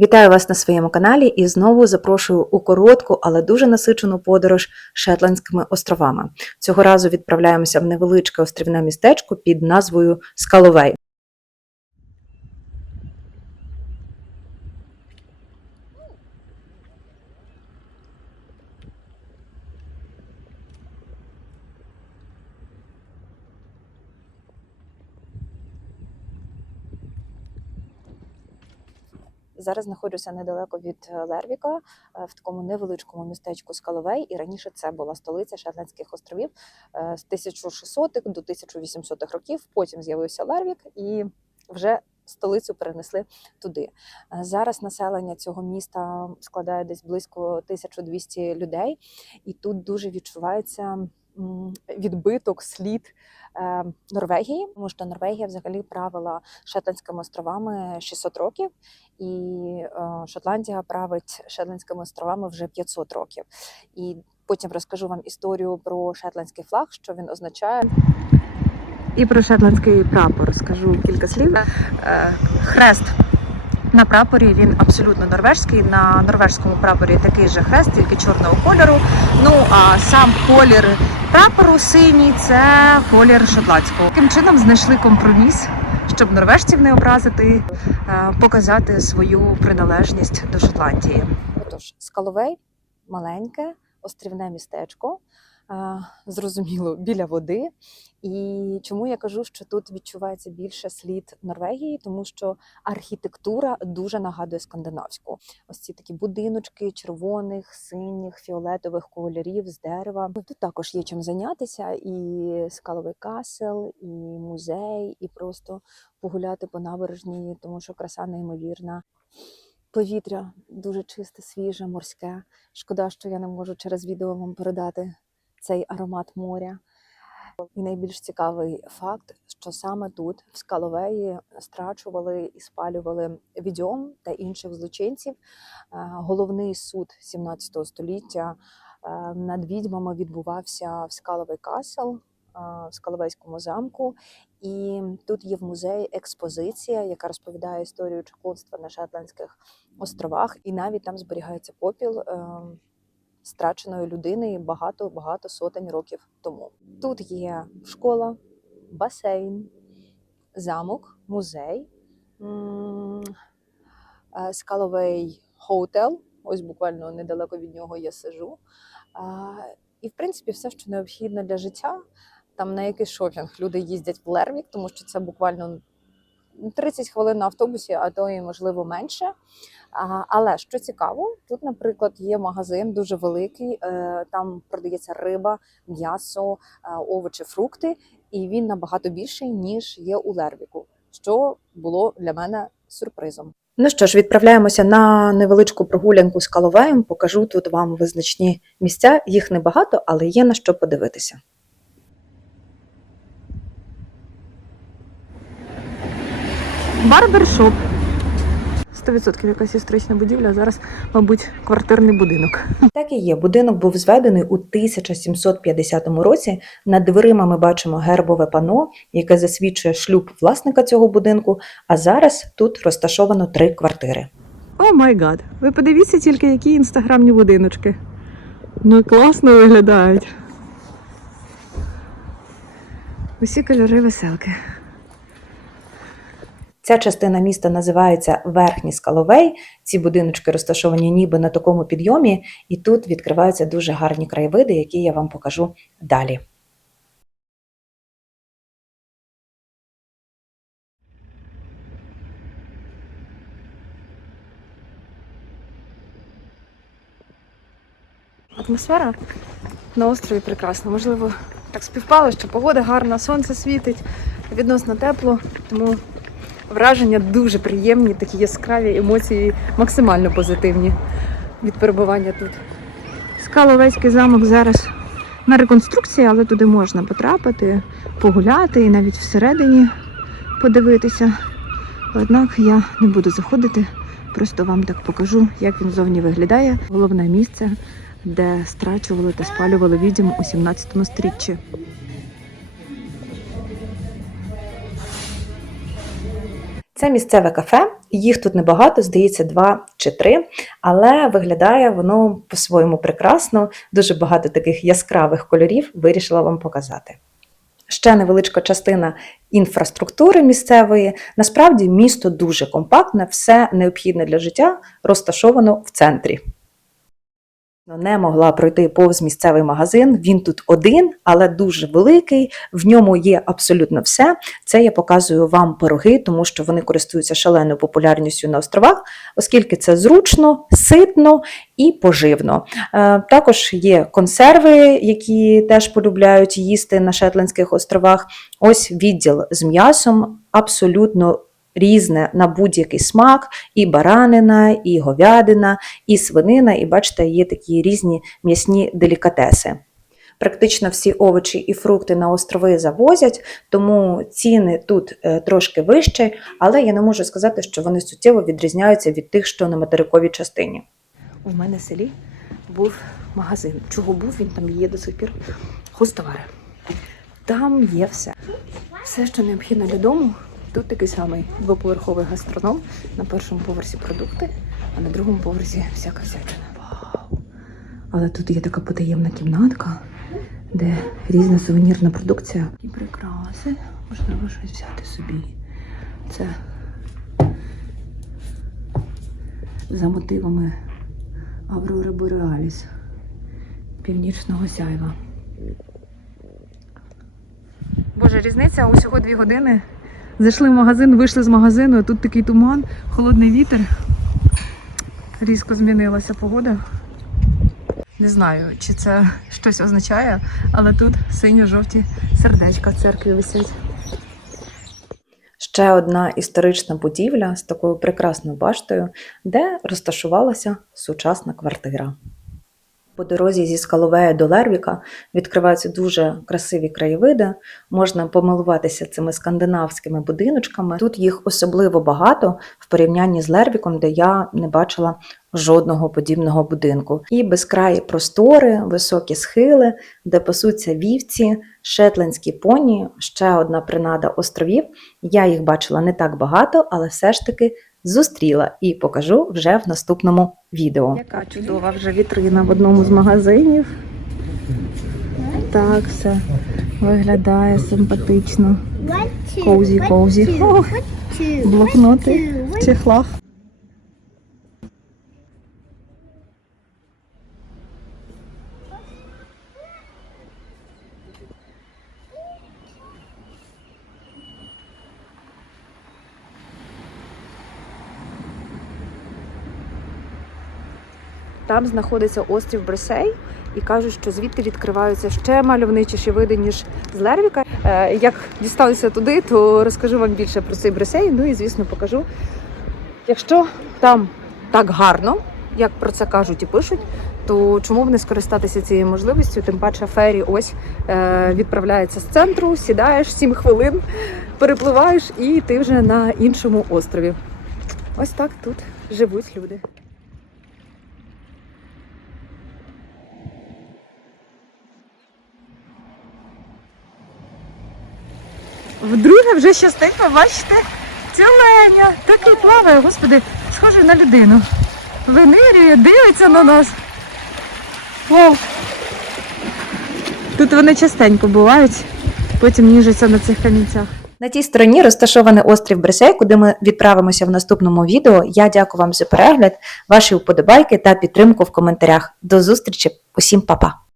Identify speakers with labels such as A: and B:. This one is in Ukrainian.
A: Вітаю вас на своєму каналі і знову запрошую у коротку, але дуже насичену подорож Шетландськими островами. Цього разу відправляємося в невеличке острівне містечко під назвою Скаловей. Зараз знаходжуся недалеко від е, Лервіка, е, в такому невеличкому містечку Скаловей. І раніше це була столиця Шетландських островів е, з 1600-х до 1800-х років. Потім з'явився Лервік і вже столицю перенесли туди. Зараз населення цього міста складає десь близько 1200 людей, і тут дуже відчувається відбиток, слід е, Норвегії, тому що Норвегія взагалі правила Шетландськими островами 600 років і е, Шотландія править Шетландськими островами вже 500 років. І потім розкажу вам історію про шетландський флаг, що він означає. І про шотландський прапор скажу кілька слів. Е, Хрест на прапорі він абсолютно норвежський. На норвежському прапорі такий же хрест, тільки чорного кольору. Ну а сам колір прапору синій це колір шотландського. Таким чином знайшли компроміс, щоб норвежців не образити, е, показати свою приналежність до Шотландії. Отож, Скаловей маленьке острівне містечко. е, Зрозуміло, біля води. І чому я кажу, що тут відчувається більше слід Норвегії, тому що архітектура дуже нагадує скандинавську. Ось ці такі будиночки червоних, синіх, фіолетових кольорів з дерева. Тут також є чим зайнятися, і скаловий касел, і музей, і просто погуляти по набережній, тому що краса неймовірна. Повітря дуже чисте, свіже, морське. Шкода, що я не можу через відео вам передати цей аромат моря. І найбільш цікавий факт, що саме тут, в Скаловеї, страчували і спалювали відьом та інших злочинців. Е, Головний суд 17 століття е, над відьмами відбувався в Скаловий Касел, е, в Скаловейському замку. І тут є в музеї експозиція, яка розповідає історію чаклунства на Шетландських островах, і навіть там зберігається попіл. Страченої людини багато-багато сотень років тому. Тут є школа, басейн, замок, музей, е, скаловий хотел. Ось буквально недалеко від нього я сижу. І, в принципі, все, що необхідно для життя. Там на якийсь шопінг люди їздять в Лервік, тому що це буквально 30 хвилин на автобусі, а то і можливо менше. Але що цікаво, тут, наприклад, є магазин дуже великий, е, там продається риба, м'ясо, е, овочі, фрукти, і він набагато більший, ніж є у Лервіку, що було для мене сюрпризом. Ну що ж, відправляємося на невеличку прогулянку з Каловеєм. Покажу тут вам визначні місця. Їх небагато, але є на що подивитися. Барбершоп. 100% якась історична будівля, а зараз, мабуть, квартирний будинок. Так і є. Будинок був зведений у 1750 році. Над дверима ми бачимо гербове пано, яке засвідчує шлюб власника цього будинку. А зараз тут розташовано три квартири.
B: О май гад! Ви подивіться тільки, які інстаграмні будиночки. Ну класно виглядають. Усі кольори веселки.
A: Ця частина міста називається Верхній Скаловей. Ці будиночки розташовані ніби на такому підйомі, і тут відкриваються дуже гарні краєвиди, які я вам покажу далі.
B: Атмосфера на острові прекрасна. Можливо, так співпало, що погода гарна, сонце світить, відносно тепло, тому враження дуже приємні, такі яскраві емоції, максимально позитивні від перебування тут. Скаловецький замок зараз на реконструкції, але туди можна потрапити, погуляти і навіть всередині подивитися. Однак я не буду заходити, просто вам так покажу, як він зовні виглядає. Головне місце, де страчували та спалювали відьом у 17 стріччі.
A: Це місцеве кафе, їх тут небагато, здається, два чи три, але виглядає воно по-своєму прекрасно, дуже багато таких яскравих кольорів вирішила вам показати. Ще невеличка частина інфраструктури місцевої. Насправді місто дуже компактне, все необхідне для життя розташовано в центрі. Не могла пройти повз місцевий магазин. Він тут один, але дуже великий. В ньому є абсолютно все. Це я показую вам пироги, тому що вони користуються шаленою популярністю на островах, оскільки це зручно, ситно і поживно. Е, Також є консерви, які теж полюбляють їсти на Шетландських островах. Ось відділ з м'ясом абсолютно різне на будь-який смак, і баранина, і говядина, і свинина, і бачите, є такі різні м'ясні делікатеси. Практично всі овочі і фрукти на острови завозять, тому ціни тут е, трошки вищі, але я не можу сказати, що вони суттєво відрізняються від тих, що на материковій частині. У мене в селі був магазин. Чого був, він там є до сих пір. Хостовари. Там є все. Все, що необхідно для дому. Тут такий самий двоповерховий гастроном. На першому поверсі продукти, а на другому поверсі всяка всячина. Вау! Але тут є така потаємна кімнатка, де різна сувенірна продукція. І прикраси. Можливо, щось взяти собі. Це за мотивами Аврори Бореаліс Північного сяйва.
B: Боже, різниця усього дві години. Зайшли в магазин, вийшли з магазину, тут такий туман, холодний вітер. Різко змінилася погода. Не знаю, чи це щось означає, але тут синьо-жовті сердечка в церкві висять.
A: Ще одна історична будівля з такою прекрасною баштою, де розташувалася сучасна квартира. По дорозі зі Скаловея до Лервіка відкриваються дуже красиві краєвиди. Можна помилуватися цими скандинавськими будиночками. Тут їх особливо багато в порівнянні з Лервіком, де я не бачила жодного подібного будинку. І безкраї простори, високі схили, де пасуться вівці, шетландські поні, ще одна принада островів. Я їх бачила не так багато, але все ж таки зустріла і покажу вже в наступному відео.
B: Яка чудова вже вітрина в одному з магазинів. Так все виглядає симпатично. Коузі, коузі. О, блокноти в чехлах.
A: Там знаходиться острів Бресей, і кажуть, що звідти відкриваються ще мальовничіші види, ніж з Лервіка.
B: Е, Як дісталися туди, то розкажу вам більше про цей бресей. Ну і звісно покажу. Якщо там так гарно, як про це кажуть і пишуть, то чому б не скористатися цією можливістю? Тим паче фері ось е, відправляється з центру, сідаєш 7 хвилин, перепливаєш, і ти вже на іншому острові. Ось так тут живуть люди. Вдруге вже щастить побачите тюленя. Такий плаває, господи, схожий на людину. Винирює, дивиться на нас. Вау. Тут вони частенько бувають, потім ніжаться на цих камінцях.
A: На тій стороні розташований острів Бресей, куди ми відправимося в наступному відео. Я дякую вам за перегляд, ваші вподобайки та підтримку в коментарях. До зустрічі, усім па-па!